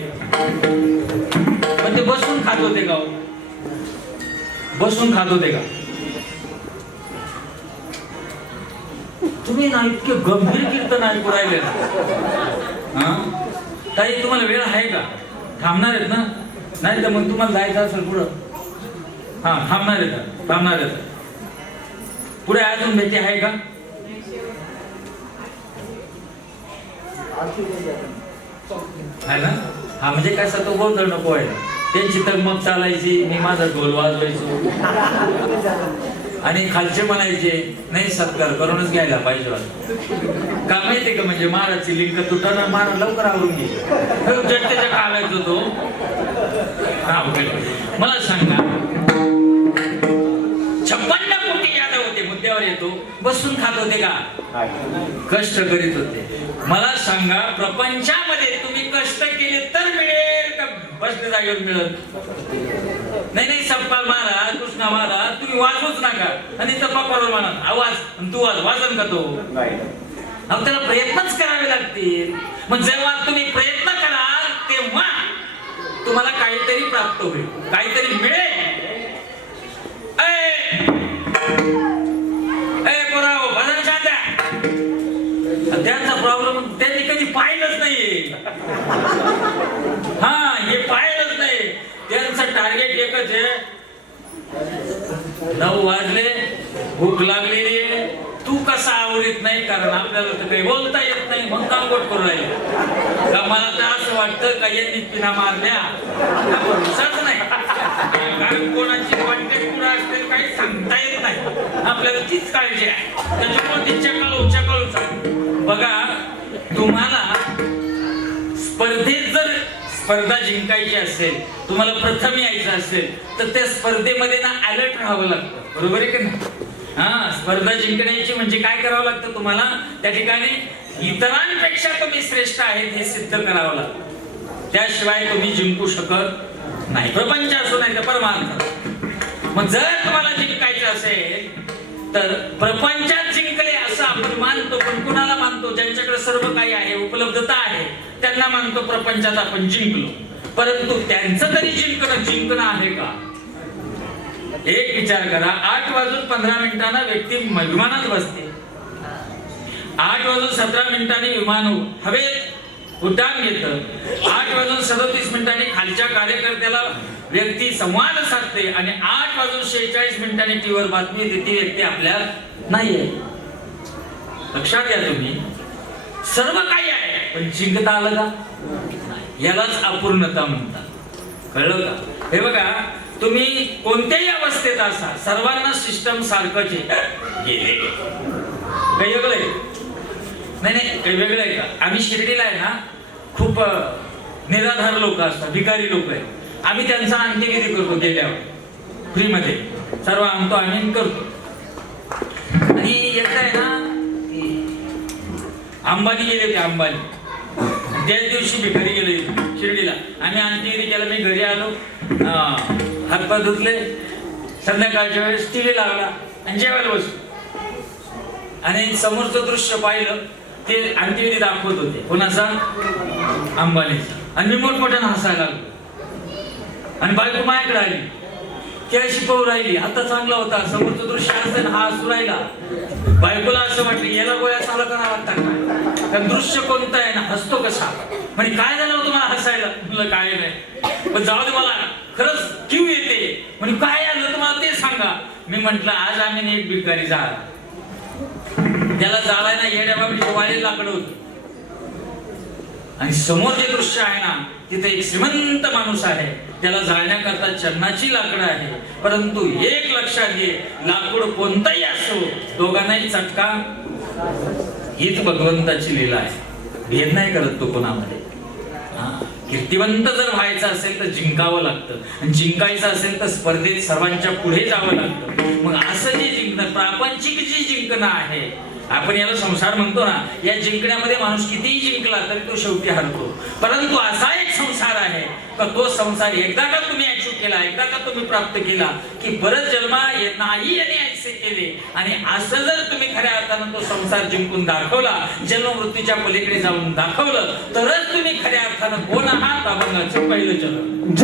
पण ते बसून खात होते का? बसून खात होते का? तुम्ही ना इतके गंभीर कीर्तन ऐकू राहिले ना. ताई तुम्हाला वेळ आहे का? थांबणार आहेत ना? नाही तर मग तुम्हाला जायचं असेल पुढं. हा थांबणार आहेत, थांबणार आहेत. पुढे अजून भेटी आहे का? आहे ना? हा म्हणजे कसा तो गोंधळ नको आहे. त्यांची तर मग चालायची, मी माझा ढोल वाजवायचो आणि खालचे म्हणायचे नाही सत्कार करूनच घ्यायला पाहिजे का माहितीये का? म्हणजे महाराजची लिंक तुटणार, महाराज लवकर आवरून घे जट्टेच्या कालायचो तो. मला सांगा, 56 कोटी यादव होते, मुद्द्यावर येतो. बसून खात होते का? कष्ट करीत होते. मला सांगा, प्रपंचामध्ये तुम्ही कष्ट केले तर मिळेल का बसल्या जागेवर मिळत नाही? नाही सपकाल महाराज, कृष्णा महाराज तुम्ही वाजवूच नका आणि तपापावर म्हणा आवाज, तू वाजन का तो? अहो त्याला प्रयत्नच करावे लागतील. मग जेव्हा तुम्ही प्रयत्न कराल तेव्हा तुम्हाला काहीतरी प्राप्त होईल, काहीतरी मिळेल. त्यांचा प्रॉब्लेम त्यांनी कधी पाहिलंच नाहीये. हा हे पाहिलंच नाही. त्यांचं टार्गेट एकच आहे, 9 वाजले, भूक लागलेली आहे, तू कसा आवडत नाही. कारण आपल्याला तर काही बोलता येत नाही, मग कामगोट करू राहिले का? मला तर असं वाटतं का यांनी पिना मारल्या, भरोसाच नाही. कारण कोणाची कॉन्टॅक्ट कुठं असते काही सांगता येत नाही, आपल्याला तीच काळजी आहे. त्याच्यामुळे ती चकाळूच बघा. तुम्हाला स्पर्धेत जर स्पर्धा जिंकायची असेल, तुम्हाला प्रथम यायचं असेल, तर त्या स्पर्धेमध्ये ना अलर्ट राहावं लागतं. बरोबर आहे की नाही? हा, स्पर्धा जिंकण्याची म्हणजे काय करावं लागतं तुम्हाला? त्या ठिकाणी इतरांपेक्षा तुम्ही श्रेष्ठ आहेत हे सिद्ध करावं लागतं. त्याशिवाय तुम्ही जिंकू शकत नाही, प्रपंच असो नाही तर परमार्थ. मग जर तुम्हाला जिंकायचं असेल तर प्रपंचात जिंकले असं आपण मानतो, पण कुणाला मानतो? ज्यांच्याकडे सर्व काही आहे, उपलब्धता आहे, त्यांना मानतो प्रपंचात आपण जिंकलो. परंतु त्यांचं तरी जिंकणं आहे का? एक विचार करा. 8:15 व्यक्ती विमानात बसते, 8:17 विमान हवेत उड्डाण घेतं, 8:37 खालच्या कार्यकर्त्याला व्यक्ती संवाद साधते आणि 8:46 टीव्हीवर बातमी देते, व्यक्ती आपल्या नाहीये. लक्षात घ्या तुम्ही, सर्व काही आहे पण जिंकता आलं का? यालाच अपूर्णता म्हणतात. कळलं का? हे बघा, तुम्ही कोणत्याही अवस्थेत असा, सर्वांना सिस्टम सारखंच गेले. काही वेगळं आहे? नाही, काही वेगळं आहे का? आम्ही शिर्डीला आहे ना, खूप निराधार लोक असतात, भिकारी लोक आहेत. आम्ही त्यांचा अंत्यविधी करतो, गेल्यावर फ्रीमध्ये सर्व आणतो आम्ही करतो. आणि एकदा आहे ना, अंबानी गेले होते, अंबानी. त्याच दिवशी भिकारी गेले शिर्डीला. आम्ही अंत्यविधी केला, मी घरी आलो, हातपाय धुतले, संध्याकाळच्या वेळेस टीव्ही लागला आणि जेवायला बसलो. आणि समोरचं दृश्य पाहिलं, ते अंत्यविधी दाखवत होते. कोणाचा? अंबानीचा. आणि मी मोठमोठ्यानं हसायला लागलो. आणि बायको माझ्याकडे आली, ती अशी पाहू राहिली. आता चांगला होता, समोरचं दृश्य असं, हा हसू राहिला. बायकोला असं वाटलं, याला गोळ्या चालत ना लागतात काय? कारण दृश्य कोणतं आहे ना, हसतो कसा? म्हणजे काय झालं होतं मला हसायला? म्हणलं काय नाही, पण जाऊ दे, मला खरंच क्यू येते. म्हणजे काय आलं तुम्हाला ते सांगा. मी म्हंटल, आज आम्ही एक भिकारी जाळा, त्याला जाळाय ना येड्या बाबा वाळे लाकडं होत. आणि समोर जे दृश्य आहे ना, तिथे एक श्रीमंत माणूस आहे, त्याला जाळण्याकरता चन्नाची लाकडं आहे. परंतु एक लक्षात घे, लाकूड कोणताही असो, दोघांनाही चटका. हीच भगवंताची लीला आहे. भेद नाही करत तो कोणामध्ये. कीर्तिवंत जर व्हायचं असेल तर जिंकावं लागतं, आणि जिंकायचं असेल तर स्पर्धेत सर्वांच्या पुढे जावं लागतं. मग असं जे जिंकणं, प्रापंचिक जी जिंकणं आहे, आपण याला संसार म्हणतो ना, या जिंकण्यामध्ये माणूस कितीही जिंकला तरी तो शेवटी हरतो. परंतु असा एक संसार आहे का, तो संसार एकदा का तुम्ही अचीव्ह केला, एकदा का तुम्ही प्राप्त केला की परत जन्मा येत नाही आणि ऐसे केले. आणि असं जर तुम्ही खऱ्या अर्थानं तो संसार जिंकून दाखवला, जन्म मृत्यूच्या पलीकडे जाऊन दाखवलं, तरच तुम्ही खऱ्या अर्थानं कोण आहात, अभंगाचं पहिलं चरण.